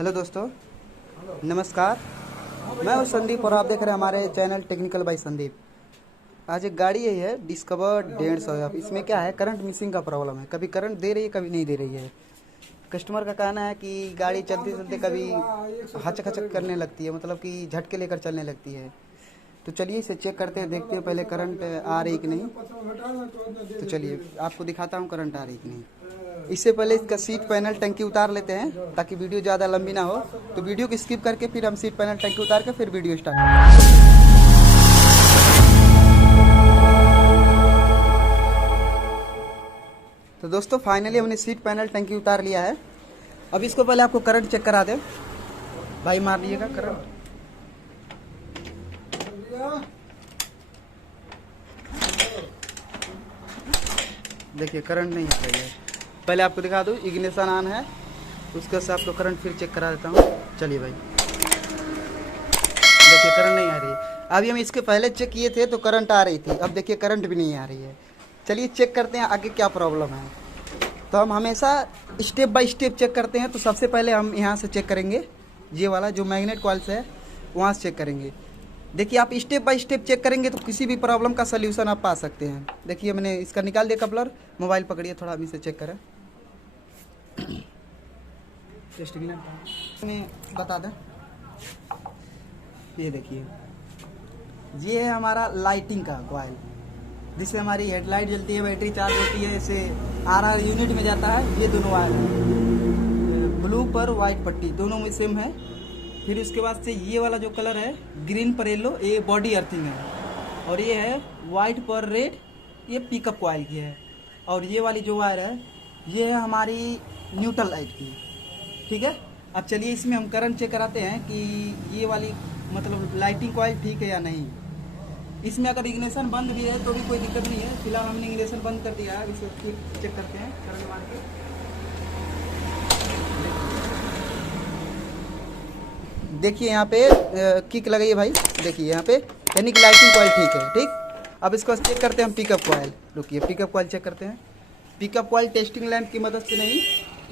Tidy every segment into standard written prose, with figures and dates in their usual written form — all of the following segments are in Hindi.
हेलो दोस्तों, नमस्कार। मैं हूं संदीप और आप देख रहे हैं हमारे चैनल टेक्निकल बाय संदीप। आज एक गाड़ी यही है डिस्कवर 150। इसमें क्या है, करंट मिसिंग का प्रॉब्लम है। कभी करंट दे रही है, कभी नहीं दे रही है। कस्टमर का कहना है कि गाड़ी चलते चलते कभी हचक हचक करने लगती है, मतलब कि झटके लेकर चलने लगती है। तो चलिए इसे चेक करते हैं, देखते हैं पहले करंट आ रही कि नहीं। तो चलिए आपको दिखाता हूँ करंट आ रही कि नहीं। इससे पहले इसका सीट पैनल टंकी उतार लेते हैं ताकि वीडियो ज़्यादा लंबी ना हो। तो वीडियो को स्किप करके फिर हम सीट पैनल टंकी उतार के फिर वीडियो स्टार्ट करेंगे। तो दोस्तों फाइनली हमने सीट पैनल टंकी उतार लिया है। अब इसको पहले आपको करंट चेक करा दे। भाई मार लीजिएगा करंट। देखिए करंट नहीं आ रही है। पहले आपको दिखा दूँ, इग्निशन ऑन है, उसके साथ आपको करंट फिर चेक करा देता हूँ। चलिए भाई, देखिए करंट नहीं आ रही है। अभी हम इसके पहले चेक किए थे तो करंट आ रही थी, अब देखिए करंट भी नहीं आ रही है। चलिए चेक करते हैं आगे क्या प्रॉब्लम है। तो हम हमेशा स्टेप बाय स्टेप चेक करते हैं। तो सबसे पहले हम यहाँ से चेक करेंगे, ये वाला जो मैग्नेट कॉइल्स है वहाँ से चेक करेंगे। देखिए आप स्टेप बाय स्टेप चेक करेंगे तो किसी भी प्रॉब्लम का सल्यूशन आप पा सकते हैं। देखिए मैंने इसका निकाल दिया कपलर। मोबाइल पकड़िए थोड़ा, अभी से चेक करें। में बता दें, ये देखिए ये है हमारा लाइटिंग का कॉइल, जिससे हमारी हेडलाइट जलती है, बैटरी चार्ज होती है, इसे आरआर यूनिट में जाता है। ये दोनों वायर है, ब्लू पर वाइट पट्टी दोनों में सेम है। फिर उसके बाद से ये वाला जो कलर है ग्रीन पर येलो, ये बॉडी अर्थिंग है। और ये है वाइट पर रेड, ये पिकअप कॉइल की है। और ये वाली जो वायर है ये है हमारी न्यूट्रल लाइट की। ठीक है, अब चलिए इसमें हम करंट चेक कराते हैं कि ये वाली मतलब लाइटिंग कॉइल ठीक है या नहीं। इसमें अगर इग्निशन बंद भी है तो भी कोई दिक्कत नहीं है। फिलहाल हमने इग्निशन बंद कर दिया है, इसे फिर चेक करते हैं करंट मार के। देखिए यहाँ पे किक लगाइए भाई, देखिए यहाँ पे, यानी कि लाइटिंग कॉइल ठीक है। ठीक, अब इसको चेक करते हैं हम पिकअप कॉइल। रुकिए, पिकअप कॉइल चेक करते हैं। पिकअप कॉइल टेस्टिंग लैंप की मदद से नहीं,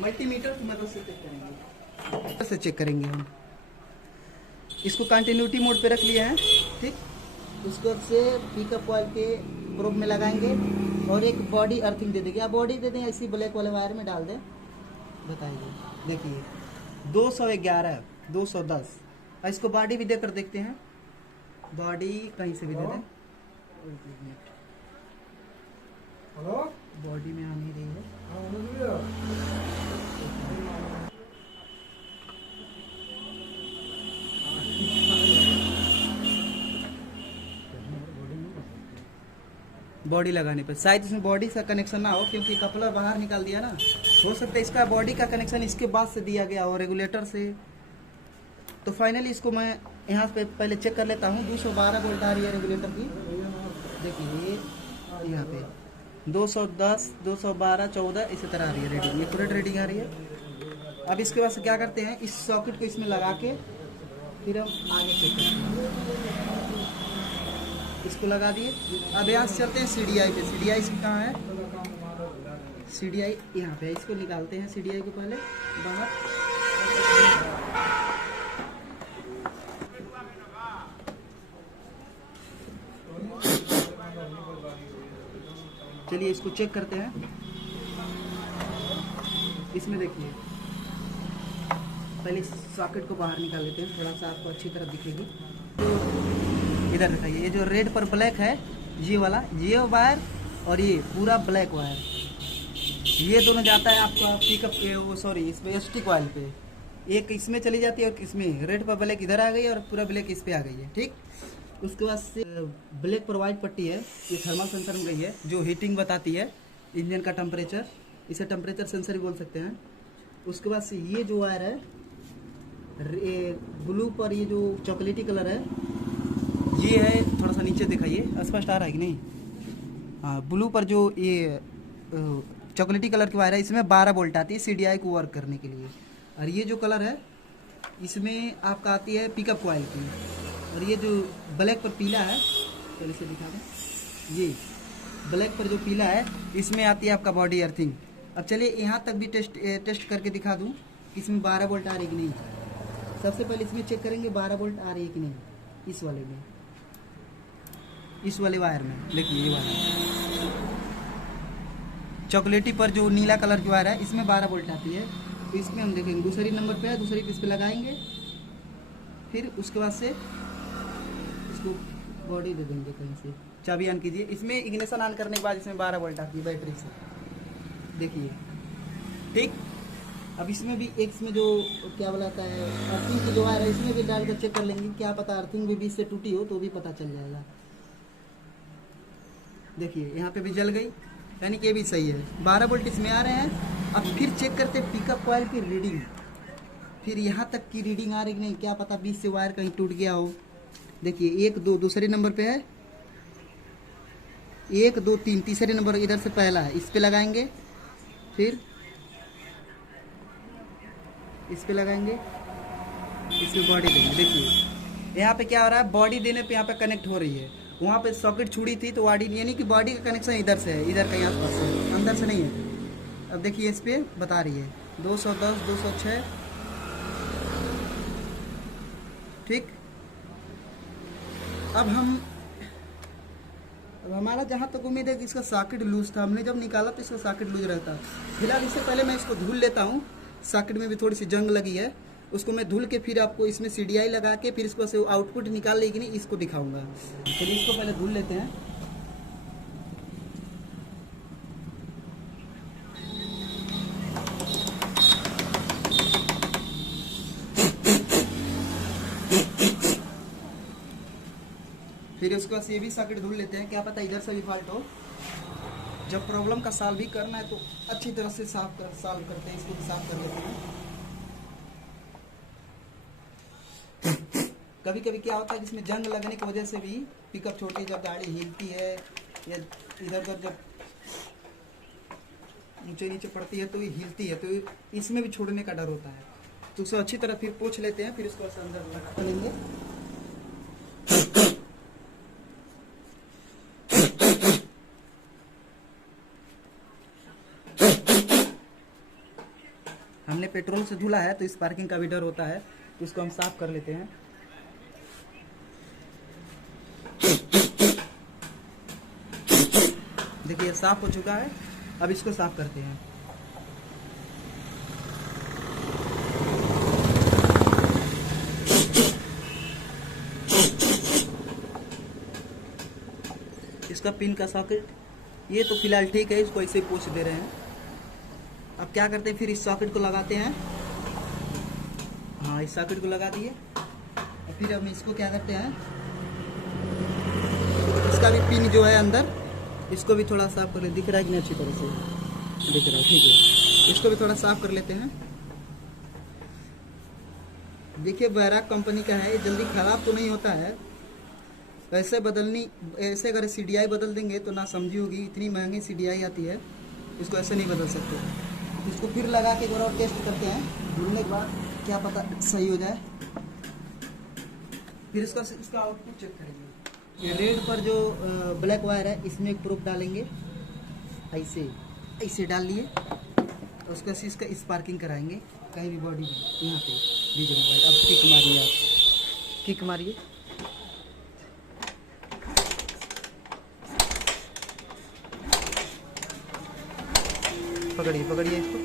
मल्टीमीटर की मदद से चेक करेंगे। से चेक करेंगे हम। इसको कंटिन्यूटी मोड पे रख लिए हैं। ठीक, उसको से पिकअप कॉइल के प्रोब में लगाएंगे और एक बॉडी अर्थिंग दे देंगे। आप बॉडी दे दें, ऐसी ब्लैक वाले वायर में डाल दें। बताइए, देखिए 211 210। इसको बॉडी भी देकर देखते हैं, बॉडी कहीं से भी दे दें। बॉडी में आ नहीं रही है। बॉडी लगाने पर शायद इसमें बॉडी का कनेक्शन ना हो, क्योंकि कपलर बाहर निकाल दिया ना। हो सकता है इसका बॉडी का कनेक्शन इसके बाद से दिया गया और रेगुलेटर से। तो फाइनली इसको मैं यहाँ पे पहले चेक कर लेता हूँ। 212 वोल्ट आ रही है रेगुलेटर की। देखिए यहाँ पे 210 212 14 इसी तरह आ रही है रेडिंग, एक्यूरेट रेडिंग आ रही है। अब इसके बाद से क्या करते हैं, इस सॉकेट को इसमें लगा के फिर हम आगे चेक करते हैं। इसको लगा दिए। अब यहाँ से चलते हैं CDI पे। CDI कहाँ है, CDI यहाँ पे। इसको निकालते हैं CDI को पहले बाहर। चलिए इसको चेक करते हैं। इसमें देखिए पहले सॉकेट को बाहर निकाल लेते हैं, थोड़ा सा आपको अच्छी तरह दिखेगी। तो इधर दिखाइए, ये जो रेड पर ब्लैक है ये वाला, ये वायर और ये पूरा ब्लैक वायर, ये दोनों जाता है आपका पिकअप के, वो सॉरी इस पे ST कॉइल पे। एक इसमें चली जाती है और इसमें रेड पर ब्लैक इधर आ गई है और पूरा ब्लैक इस पे आ गई है। ठीक, उसके बाद से ब्लैक पर वाइट पट्टी है, ये थर्मल सेंसर में गई है जो हीटिंग बताती है इंजन का टेम्परेचर। इसे टेम्परेचर सेंसर भी बोल सकते हैं। उसके बाद से ये जो वायर है ब्लू पर, ये जो चॉकलेटी कलर है ये है, थोड़ा सा नीचे दिखाइए, स्पष्ट आ रहा है कि नहीं। हाँ, ब्लू पर जो ये चॉकलेटी कलर की वायर है, इसमें 12 वोल्ट आती है CDI को वर्क करने के लिए। और ये जो कलर है इसमें आपका आती है पिकअप कॉइल की। और ये जो ब्लैक पर पीला है, पहले से दिखा दें, ये ब्लैक पर जो पीला है इसमें आती है आपका बॉडी अर्थिंग। अब चलिए यहाँ तक भी टेस्ट करके दिखा दूँ कि इसमें 12 वोल्ट आ रही कि नहीं। सबसे पहले इसमें चेक करेंगे 12 वोल्ट आ रही है कि नहीं, इस वाले में, इस वाले वायर में। देखिए ये वाला चॉकलेटी पर जो नीला कलर की वायर है, इसमें 12 वोल्ट आती है। तो इसमें हम देखेंगे दूसरी नंबर पे है, दूसरी पे इस पे लगाएंगे, फिर उसके बाद से इसको बॉडी दे देंगे कहीं से। चाबी ऑन कीजिए। इसमें इग्निशन ऑन करने के बाद इसमें 12 वोल्ट आती है बैटरी से, देखिए ठीक। अब इसमें भी एक इसमें जो क्या बोलाता है अर्थिंग की जो वायर है, इसमें भी डाल कर चेक कर लेंगे, क्या पता अर्थिंग भी बीच से टूटी हो तो भी पता चल जाएगा। देखिए यहाँ पे भी जल गई, यानी कि ये भी सही है, 12 वोल्ट इसमें आ रहे हैं। अब फिर चेक करते हैं पिकअप कॉइल की रीडिंग, फिर यहाँ तक की रीडिंग आ रही कि नहीं, क्या पता बीच से वायर कहीं टूट गया हो। देखिए 1 2 दूसरे नंबर पे है, 1 2 3 तीसरे नंबर इधर से पहला है, इस पे लगाएंगे, फिर इस पे लगाएंगे, इस पे बॉडी देंगे। देखिए यहाँ पे क्या हो रहा है, बॉडी देने पे यहाँ पे कनेक्ट हो रही है, वहाँ पे सॉकेट छुड़ी थी तो बॉडी, यानी कि बॉडी का कनेक्शन इधर से है, इधर कहीं आसपास से, अंदर से नहीं है। अब देखिए इस पे बता रही है 210 206, ठीक। अब हमारा जहाँ तक उम्मीद है कि इसका सॉकेट लूज था, हमने जब निकाला तो इसका सॉकेट लूज रहता। फिलहाल इससे पहले मैं इसको धुल लेता हूँ, सॉकेट में भी थोड़ी सी जंग लगी है, उसको मैं धुल के फिर आपको इसमें CDI लगा के फिर इसको से आउटपुट निकाल लेगी नहीं, इसको दिखाऊंगा। चलिए इसको पहले धुल लेते हैं। फिर उसके बाद ये भी सॉकेट धुल लेते हैं, क्या पता इधर से भी फॉल्ट हो। जब प्रॉब्लम का सॉल्व भी करना है तो अच्छी तरह से सॉल्व करते हैं, इसको भी साफ कर लेते हैं। कभी कभी क्या होता है जिसमें जंग लगने की वजह से भी पिकअप छोटी, जब गाड़ी हिलती है या इधर उधर जब नीचे नीचे पड़ती है तो ये हिलती है, तो इसमें भी छोड़ने का डर होता है। तो उसे अच्छी तरह फिर पोंछ लेते हैं, फिर इसको अंदर लगा लेंगे। हमने पेट्रोल से धुला है तो इस पार्किंग का भी डर होता है, तो इसको हम साफ कर लेते हैं। देखिए साफ हो चुका है, अब इसको साफ करते हैं। इसका पिन का सॉकेट ये तो फिलहाल ठीक है, इसको ऐसे पोंछ दे रहे हैं। अब क्या करते हैं, फिर इस सॉकेट को लगाते हैं। हाँ इस सॉकेट को लगा दिए, और फिर हम इसको क्या करते हैं, इसका भी पिन जो है अंदर, इसको भी थोड़ा साफ कर ले। दिख रहा है कि नहीं, अच्छी तरह से दिख रहा है, ठीक है। इसको भी थोड़ा साफ कर लेते हैं। देखिए बैराक कंपनी का है, जल्दी खराब तो नहीं होता है। ऐसे अगर CDI बदल देंगे तो ना समझी होगी, इतनी महंगी CDI आती है, इसको ऐसे नहीं बदल सकते। इसको फिर लगा के एक बार और टेस्ट करते हैं, धुलने के बाद क्या पता सही हो जाए। फिर इसका आउटपुट चेक करेंगे। रेड पर जो ब्लैक वायर है इसमें एक प्रूफ डालेंगे, ऐसे डाल लिए, और उसका इसका स्पार्किंग कराएंगे कहीं भी बॉडी में, यहाँ पे डीजे मोबाइल। अब किक मारिए, आप किक मारिए, पकड़िए इसको।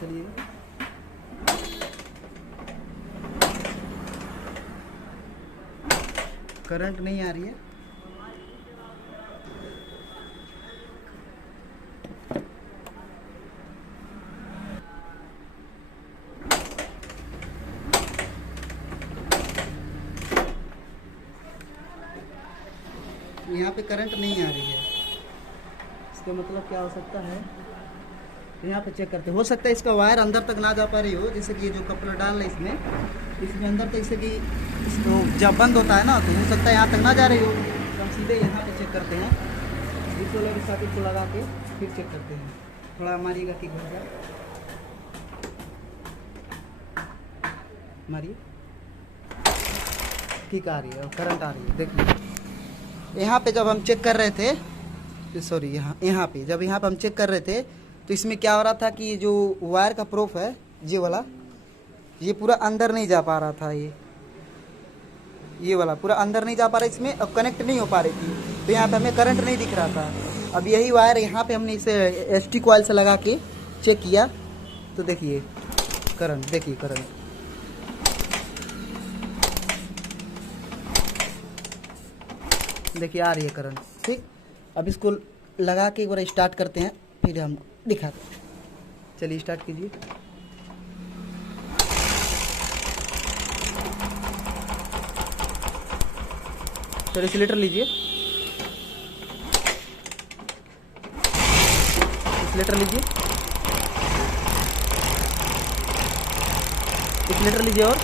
चलिए करंट नहीं आ रही है, यहाँ पे करंट नहीं आ रही है। इसका मतलब क्या हो सकता है, यहाँ पे चेक करते, हो सकता है इसका वायर अंदर तक ना जा पा रही हो, जैसे कि ये जो कपड़ा डाल रहे इसमें अंदर तक, जैसे कि इसको जब बंद होता है ना तो हो सकता है यहाँ तक ना जा रही हो। तो हम सीधे यहाँ पे चेक करते हैं, इस वाले सॉकेट को लगा के फिर चेक करते हैं। थोड़ा मारिएगा कि घर जाए, मारिए। ठीक आ रही है और करंट आ रही है। देखिए यहाँ पे जब हम चेक कर रहे थे, सॉरी यहाँ पे जब यहाँ पे हम चेक कर रहे थे तो इसमें क्या हो रहा था कि जो वायर का प्रूफ है ये वाला, ये पूरा अंदर नहीं जा पा रहा था। ये वाला पूरा अंदर नहीं जा पा रहा इसमें, अब कनेक्ट नहीं हो पा रही थी, तो यहाँ पे हमें करंट नहीं दिख रहा था। अब यही वायर यहाँ पे हमने इसे एसटी कॉइल से लगा के चेक किया तो देखिए करंट, देखिए करंट, देखिए आ रही है करंट। ठीक, अब इसको लगा के एक बार स्टार्ट करते हैं, फिर हम दिखाते हैं। चलिए स्टार्ट कीजिए। चलिए सिलेंडर लीजिए, सिलेंडर लीजिए, सिलेंडर लीजिए और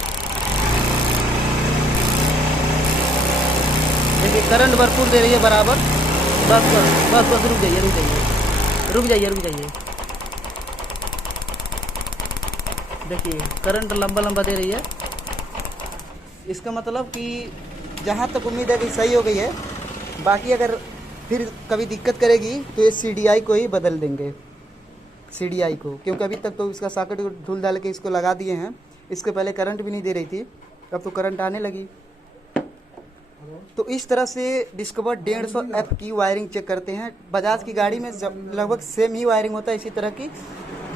देखिए करंट भरपूर दे रही है बराबर। बस बस बस बस रुक जाइए, रुक जाइए, रुक जाइए, रुक जाइए। देखिए करंट लंबा लंबा दे रही है। इसका मतलब कि जहाँ तक उम्मीद है कि सही हो गई है। बाकी अगर फिर कभी दिक्कत करेगी तो ये CDI को ही बदल देंगे, CDI को, क्योंकि अभी तक तो इसका सॉकेट को धुल डाल के इसको लगा दिए हैं। इसके पहले करंट भी नहीं दे रही थी, अब तो करंट आने लगी। तो इस तरह से डिस्कवर 150 F की वायरिंग चेक करते हैं। बजाज की गाड़ी में लगभग सेम ही वायरिंग होता है इसी तरह की।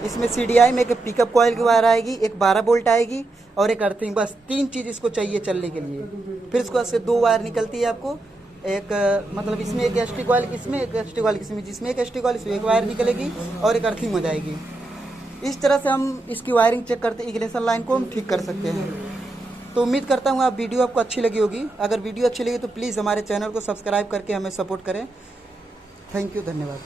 इसमें CDI में एक पिकअप कॉइल की वायर आएगी, एक 12 वोल्ट आएगी और एक अर्थिंग, बस 3 चीज़ इसको चाहिए चलने के लिए। फिर इसके बाद से 2 वायर निकलती है आपको, एक मतलब इसमें एक एसटी कॉइल, इसमें एक एसटी कॉइल, इसमें जिसमें एक एसटी कॉइल, इसमें एक वायर निकलेगी और एक अर्थिंग हो जाएगी। इस तरह से हम इसकी वायरिंग चेक करते, इग्निशन लाइन को हम ठीक कर सकते हैं। तो उम्मीद करता हूँ आप वीडियो आपको अच्छी लगी होगी। अगर वीडियो अच्छी लगी तो प्लीज़ हमारे चैनल को सब्सक्राइब करके हमें सपोर्ट करें। थैंक यू, धन्यवाद।